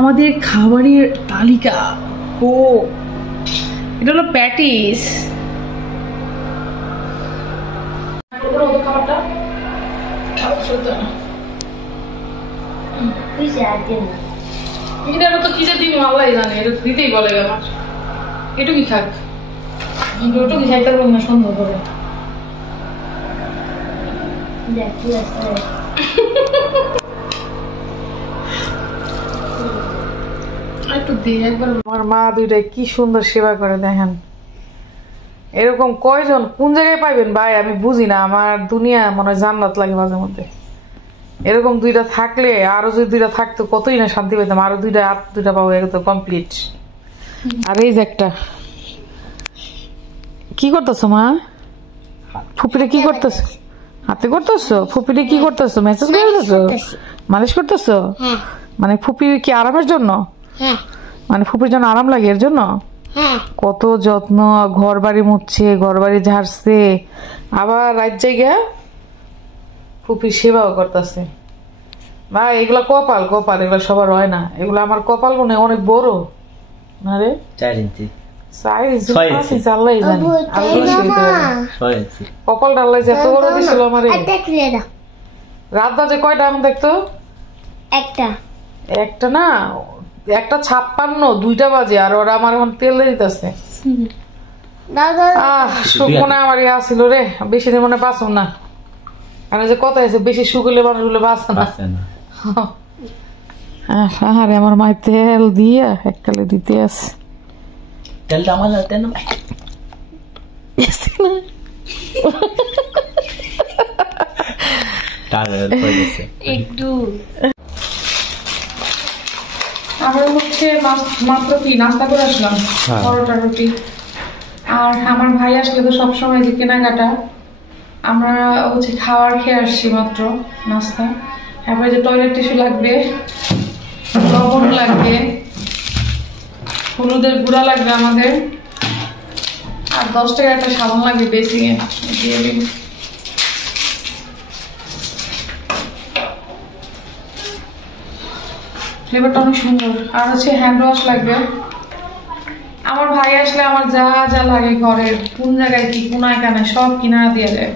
আমাদের খাবারের তালিকা। ও এটা হলো প্যাটিস। খাবারটা এটা তো কি যে দিন আল্লাহ জানে, এটা দিতেই বলে আমার। এটু কি খাক, ওটু কি খাইতে পারবো না সুন্দর করে। একটু দিয়ে একবার। আমার মা দুইটাই কি সুন্দর সেবা করে দেখেন। এরকম কয়জন কোন জায়গায় পাইবেন ভাই আমি বুঝি না। আমার দুনিয়া মনে হয় জান্নাত লাগে মাঝে মধ্যে। এরকম দুইটা থাকলে, আরো যদি দুইটা থাকতো কতই না শান্তি পেতাম। আরো দুইটা পাবো তো কমপ্লিট। আর এই যে একটা কি করতেছো মা? ফুপিরে কি করতেছো? হাতে করতেছো? ফুপিরে কি করতেছো? মেসেজ করতেছো? মালিশ করতেছো? মানে ফুপি কি আরামের জন্য? মানে ফুপির জন্য আরাম লাগে এর জন্য? কত যত্ন, ঘর বাড়ি মুছছে, ঘর বাড়ি ঝাড়ছে, আবার রাত জায়গা ফুপির সেবাও করতেছে। ভাই এগুলা কপাল, কপাল এগুলা সবার হয় না। এগুলা আমার কপাল মনে অনেক বড় না রে। 4 ইঞ্চি কপালটা আল্লাহ এত বড় দিছিল আমার। রাত বাজে কয়টা এখন দেখতো? একটা না, 1:56, 2টা বাজে। আর ওরা আমার এখন তেল দিতেছে। মনে আমার ইয়ে আসছিল রে, বেশি দিন মনে বাঁচব না। মানে যে কথা আছে বেশি শুকলে মানুষগুলো বাঁচে না। আরে আমার মায়ের তেল দিয়ে এককালে দিতে আছে। তেলটা আমার তেল একটু। আমরা হচ্ছে মাত্র কি নাস্তা করে আসলাম, পরোটা রুটি। আর আমার ভাই আসলে তো সবসময় যে কেনাকাটা, আমরা হচ্ছে খাওয়ার খেয়ে আসছি মাত্র নাস্তা। তারপরে যে টয়লেট টিস্যু লাগবে, লবণ লাগবে, হলুদের গুঁড়া লাগবে আমাদের, আর 10 টাকার একটা সাবান লাগবে বেসিং এ দিয়ে দিন। ফ্লেভারটা অনেক সুন্দর। আর হচ্ছে হ্যান্ড ওয়াশ লাগবে। আমার ভাই আসলে আমার যা যা লাগে ঘরে, কোন জায়গায় কি কোনায় কানায় সব কিনা দিয়ে দেয়।